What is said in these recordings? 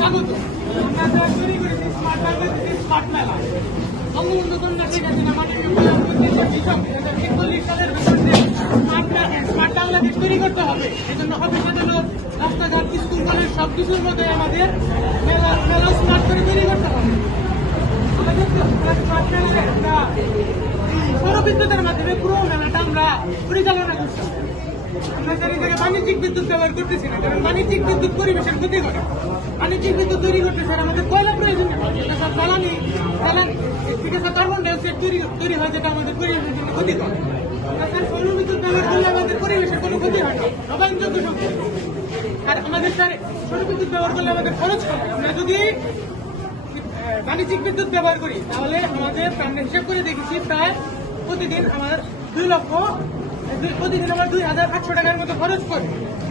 Smart বাংলাদেশের smart মেলা বঙ্গবন্ধু কন্যা শেখ হাসিনা মাননীয় প্রধানমন্ত্রীর যে মিশন দু হাজার একচল্লিশ সালের স্মার্ট বাংলাদেশ তৈরি করতে হবে এই জন্য অফিস আদালত রাস্তাঘাট স্কুল কলেজ সব কিছুর মধ্যে আমাদের মেলা মেলা স্মার্ট করে তৈরি করতে হবে স্মার্ট আমরা এই সৌরবিদ্যুতের মাধ্যমে পুরো মেলাটা আমরা পরিচালনা করতে আমরা চারি বাণিজ্যিক বিদ্যুৎ ব্যবহার করতেছি না, কারণ বাণিজ্যিক বিদ্যুৎ পরিবেশের ক্ষতি করে। বাণিজ্যিক বিদ্যুৎ তৈরি করতে স্যার আমাদের কয়লা প্রয়োজন সব জ্বালানি জ্বালানি। ঠিক আছে কার্বন ডাইঅক্সাইড তৈরি তৈরি হয় যেটা আমাদের পরিবেশের জন্য ক্ষতি করে স্যার সৌর বিদ্যুৎ ব্যবহার করলে আমাদের পরিবেশের কোনো ক্ষতি হয় না নবায়নযোগ্য শক্তি। আর আমাদের স্যার সৌর বিদ্যুৎ ব্যবহার করলে আমাদের খরচ কমে। আমরা যদি বাণিজ্যিক বিদ্যুৎ ব্যবহার করি, তাহলে আমাদের আমরা হিসাব করে দেখেছি প্রায় প্রতিদিন আমার দুই লক্ষ প্রতিদিন আমার দুই হাজার আটশো টাকার মতো খরচ করে বা-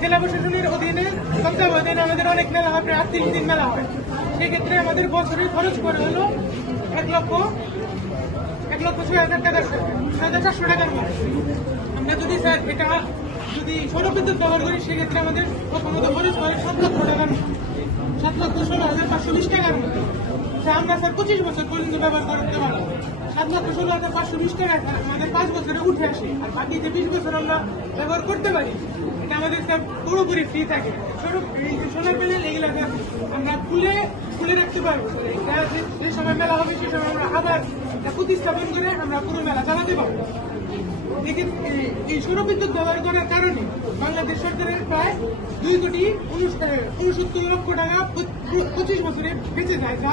জেলা প্রশাসনের অধীনে তত্ত্বাবধানে আমাদের অনেক মেলা হয় প্রায় তিন দিন মেলা হয় সেক্ষেত্রে আমাদের বছরে খরচ করে হলো এক লক্ষ এক লক্ষ ছয় হাজার টাকা ছয় হাজার চারশো টাকার মতো। আমরা যদি স্যার এটা যদি সৌরবিদ্যুৎ ব্যবহার করি, সেক্ষেত্রে আমাদের প্রথমত খরচ হয় সাত লক্ষ টাকার সাত লক্ষ ষোলো হাজার পাঁচশো বিশ টাকার মতো। আমরা স্যার পঁচিশ বছর পর্যন্ত ব্যবহার করতে পারব। লক্ষ ষোলো হাজার পাঁচশো বিশ টাকা আমাদের পাঁচ বছরে উঠে আসে। আর বাকি যে বিশ বছর আমরা ব্যবহার করতে পারি, এটা আমাদের পুরোপুরি ফ্রি থাকে। এই সোলার প্যানেল, এগুলো আমরা খুলে খুলে রাখতে পারব। যে- সময় মেলা হবে, সে সময় আমরা আবার প্রতিস্থাপন করে আমরা পুরো মেলা চালাতে পারব। এই সৌরবিদ্যুৎ ব্যবহার করার কারণে বাংলাদেশ সরকারের প্রায় দুই কোটি উনসত্তর লক্ষ টাকা পঁচিশ বছরে বেঁচে যায়, যা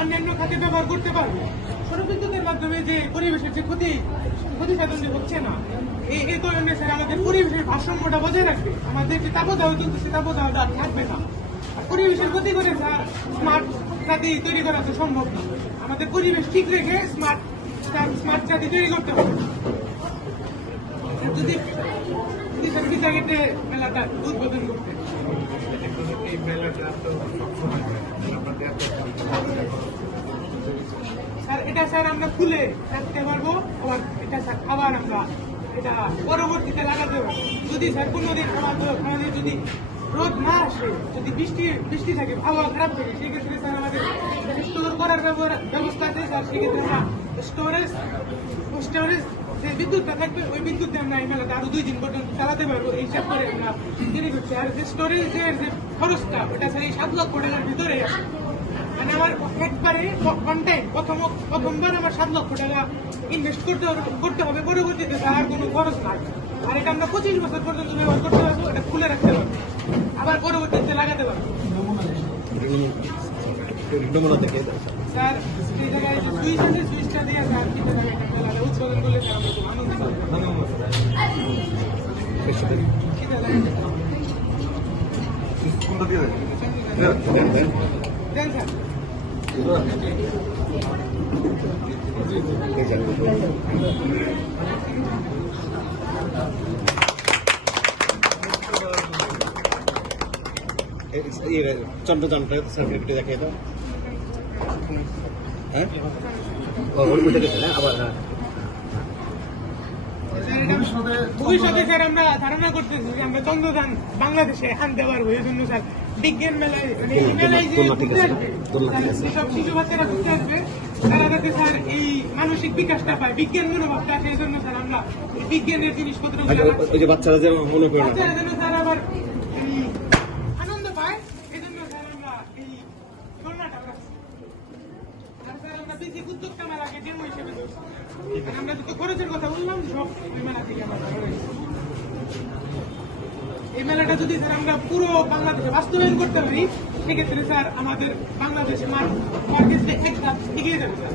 অন্যান্য খাতে ব্যবহার করতে পারবে। সৌরবিদ্যুতের মাধ্যমে যে পরিবেশের যে ক্ষতি ক্ষতি সাধন যে হচ্ছে না এই এই কারণে স্যার আমাদের পরিবেশের ভারসাম্যটা বজায় রাখবে। আমাদের যে তাপদাহ চলতেছে তাপদাহটা আর থাকবে না। পরিবেশের ক্ষতি করে স্যার স্মার্ট জাতি তৈরি করা তো সম্ভব না। আমাদের পরিবেশ ঠিক রেখে স্মার্ট স্মার্ট জাতি তৈরি করতে হবে। যদি কেটে মেলাটা উদ্বোধন করতে। এই মেলাটা তো স্যার, এটা স্যার আমরা খুলে রাখতে পারব আবার এটা স্যার আবার আমরা এটা পরবর্তীতে লাগাতে পারব। যদি স্যার কোনোদিন আমাদের আমাদের যদি রোদ না আসে, যদি বৃষ্টি বৃষ্টি থাকে, আবহাওয়া খারাপ থাকে, সেক্ষেত্রে স্যার আমাদের স্টোর করার ব্যবস্থা আছে স্যার সেক্ষেত্রে স্টোরেজ স্টোরেজ যে বিদ্যুৎটা থাকবে, ওই বিদ্যুৎ দিয়ে আমরা এই মেলাটা আরও দুই দিন পর্যন্ত চালাতে পারব, এই হিসাব করে আমরা তৈরি করছি আর যে স্টোরেজের যে খরচটা, ওটা স্যার এই সাত লক্ষ টাকার ভিতরে আছে। মানে আমার একবারে ওয়ান টাইম প্রথম প্রথমবার আমার সাত লক্ষ টাকা ইনভেস্ট করতে করতে হবে, পরবর্তীতে আর কোনো খরচ নাই। আর এটা আমরা পঁচিশ বছর পর্যন্ত ব্যবহার করতে পারব, এটা খুলে রাখতে পারব। আবার পরবর্তীতে লাগাতে পারব। দেন স্যার। চন্দ্রযানটা সার্টিফিকেট দেখাই দাও। হ্যাঁ? আবার হ্যাঁ। এটা ভবিষ্যতে স্যার আমরা ধারণা করতেছি যে আমরা চন্দ্রযান বাংলাদেশে আনতে পারব এই জন্য স্যার বিজ্ঞান মেলায় মানে মেলায় যে ঘুরতে আসবে দোলনা ঠিক আছে। যেসব শিশু বাচ্চারা ঘুরতে আসবে তারা যাতে স্যার এই মানসিক বিকাশটা পায় বিজ্ঞান মনোভাবটা সেই জন্য স্যার আমরা বিজ্ঞানের জিনিসপত্র আচ্ছা, ওই- যে বাচ্চারা যেন মনে করে বাচ্চারা যেন স্যার আবার এই আনন্দ পায় এই জন্য স্যার আমরা এই দোলনাটা রাখছি আর স্যার আমরা বেশি উদ্যোক্তা মেলাকে ডেমো হিসেবে ধরছি আর আমরা তো খরচের কথা, বললাম সব মেলা থেকে। এই মেলাটা যদি স্যার আমরা পুরো বাংলাদেশে বাস্তবায়ন করতে পারি, সেক্ষেত্রে স্যার আমাদের বাংলাদেশে মার্কেটে এক ধাপ এগিয়ে যাবে, স্যার